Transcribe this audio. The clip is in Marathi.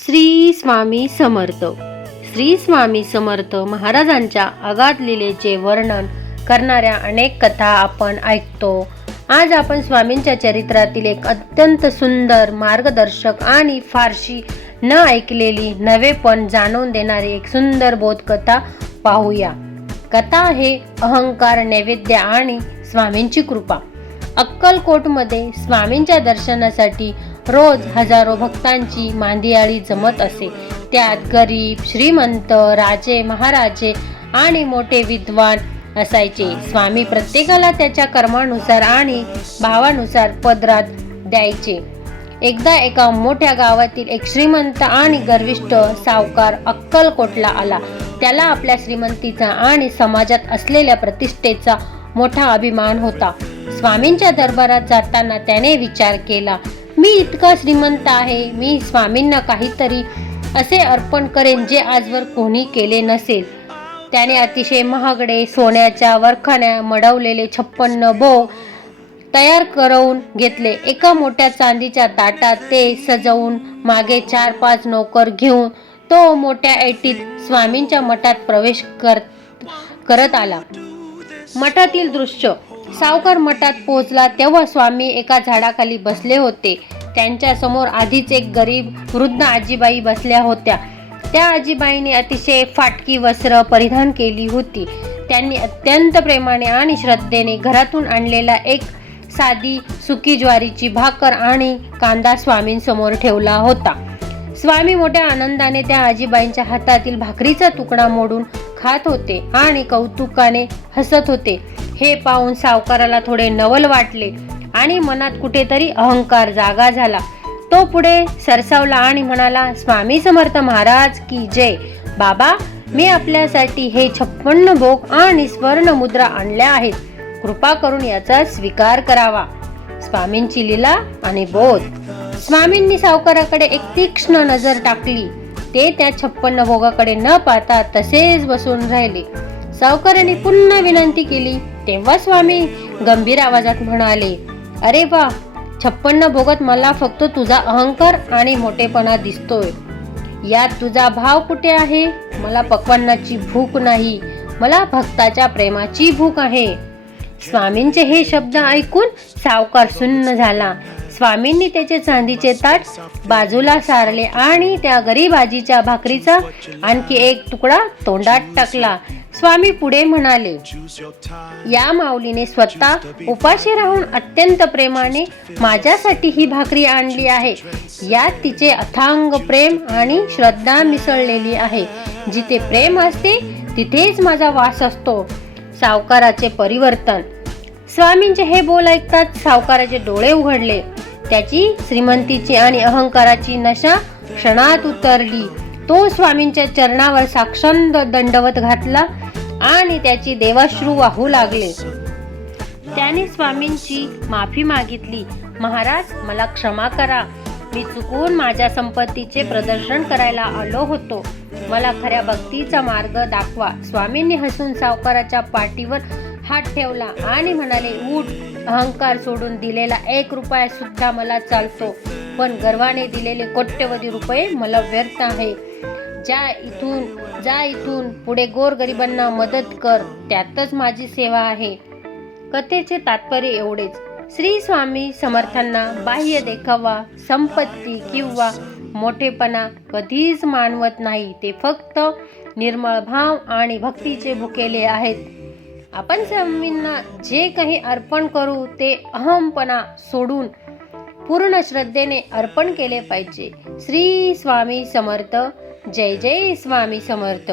श्री स्वामी समर्थ. श्री स्वामी समर्थ महाराजांच्या अगाध लीलेचे वर्णन करणाऱ्या अनेक कथा आपण ऐकतो. आज आपण स्वामींच्या चरित्रातील एक अत्यंत सुंदर, मार्गदर्शक आणि फारशी न ऐकलेली, नवे पण जाणून देणारी एक सुंदर बोधकथा पाहूया. कथा आहे अहंकार, नैवेद्य आणि स्वामींची कृपा. अक्कलकोटमध्ये स्वामींच्या दर्शनासाठी रोज हजारो भक्तांची मांदियाळी जमत असे. त्यात गरीब, श्रीमंत, राजे, महाराजे आणि मोठे विद्वान असायचे. स्वामी प्रत्येकाला त्याच्या कर्मानुसार आणि भावानुसार पदरात द्यायचे. एकदा एका मोठ्या गावातील एक श्रीमंत आणि गर्विष्ठ सावकार अक्कलकोटला आला. त्याला आपल्या श्रीमंतीचा आणि समाजात असलेल्या प्रतिष्ठेचा मोठा अभिमान होता. स्वामींच्या दरबारात जाताना त्याने विचार केला, मी इतका श्रीमंत आहे, मी स्वामींना काहीतरी असे अर्पण करेन जे आजवर कोणी केले नसेल. त्याने अतिशय महागडे सोन्याच्या वरखाने मडवलेले 56 भोग तयार करून घेतले. एका मोठ्या चांदीच्या ताटात ते सजवून मागे 4-5 नौकर घेऊन तो मोठ्या ऐटीत स्वामींच्या मठात प्रवेश करत आला. मठातील दृश्य. सावकार मठात पोहोचला तेव्हा स्वामी एका झाडाखाली बसले होते. त्यांच्या समोर आधीच एक गरीब वृद्ध आजीबाई बसल्या होत्या. त्या आजीबाईने अतिशय फाटकी वस्त्र परिधान केली होती. त्यांनी अत्यंत प्रेमाने आणि श्रद्धेने घरातून आणलेला एक साधी सुकी ज्वारीची भाकर आणि कांदा स्वामींसमोर ठेवला होता. स्वामी मोठ्या आनंदाने त्या आजीबाईंच्या हातातील भाकरीचा तुकडा मोडून खात होते आणि कौतुकाने हसत होते. हे पाहून सावकाराला थोडे नवल वाटले आणि मनात कुठेतरी अहंकार जागा झाला. तो पुढे सरसावला आणि म्हणाला, स्वामी समर्थ महाराज की जय. बाबा, मी आपल्यासाठी हे 56 भोग आणि स्वर्ण मुद्रा आणल्या आहेत. कृपा करून याचा स्वीकार करावा. स्वामींची लीला आणि बोध. स्वामींनी सावकाराकडे एक तीक्ष्ण नजर टाकली. ते त्या 56 भोगाकडे न पाहता तसेच बसून राहिले. सावकाराने पुन्हा विनंती केली तेव्हा स्वामी गंभीर आवाजात म्हणाले, अरे वा, 56 भोगात मला फक्त तुझा अहंकार आणि मोठेपणा दिसतोय. यात तुझा भाव कुठे आहे? मला पक्वान्नाची भूक नाही, मला भक्ताच्या प्रेमाची भूक आहे. स्वामींचे हे शब्द ऐकून सावकार सुन्न झाला. स्वामींनी त्याचे चांदीचे ताट बाजूला सारले आणि त्या गरीब आजीच्या भाकरीचा आणखी एक तुकडा तोंडात टाकला. स्वामी पुढे म्हणाले, या माऊलीने स्वतः उपाशी राहून अत्यंत प्रेमाने माझ्यासाठी ही भाकरी आणली आहे. यात तिचे अथांग प्रेम आणि श्रद्धा मिसळलेली आहे. जिथे प्रेम असते तिथेच माझा वास असतो. सावकाराचे परिवर्तन. स्वामींचे हे बोल ऐकताच सावकाराचे डोळे उघडले. त्याची श्रीमंतीची आणि अहंकाराची नशा क्षणात उतरली. तो स्वामींच्या चरणावर साष्टांग दंडवत घातला आणि त्याची देवाश्रू वाहू लागले. त्याने स्वामींची माफी मागितली. महाराज, मला क्षमा करा. मी चुकून माझ्या संपत्तीचे प्रदर्शन करायला आलो होतो. मला खऱ्या भक्तीचा मार्ग दाखवा. स्वामींनी हसून सावकाराच्या पाठीवर हात ठेवला आणि म्हणाले, उठ. अहंकार सोडून दिलेला 1 रुपया सुद्धा मला चालतो, पण गर्वाने दिलेले कोट्यवधी रुपये मला व्यर्थ आहे. जा इथून पुढे गोरगरिबांना मदत कर, त्यातच माझी सेवा आहे. कथेचे तात्पर्य एवढेच. श्री स्वामी समर्थांना बाह्य देखावा, संपत्ती किंवा मोठेपणा कधीच मानवत नाही. ते फक्त निर्मळ भाव आणि भक्तीचे भुकेले आहेत. आपण स्वामींना जे काही अर्पण करू ते अहमपणा सोडून पूर्ण श्रद्धेने अर्पण केले पाहिजे. श्री स्वामी समर्थ. जय जय स्वामी समर्थ.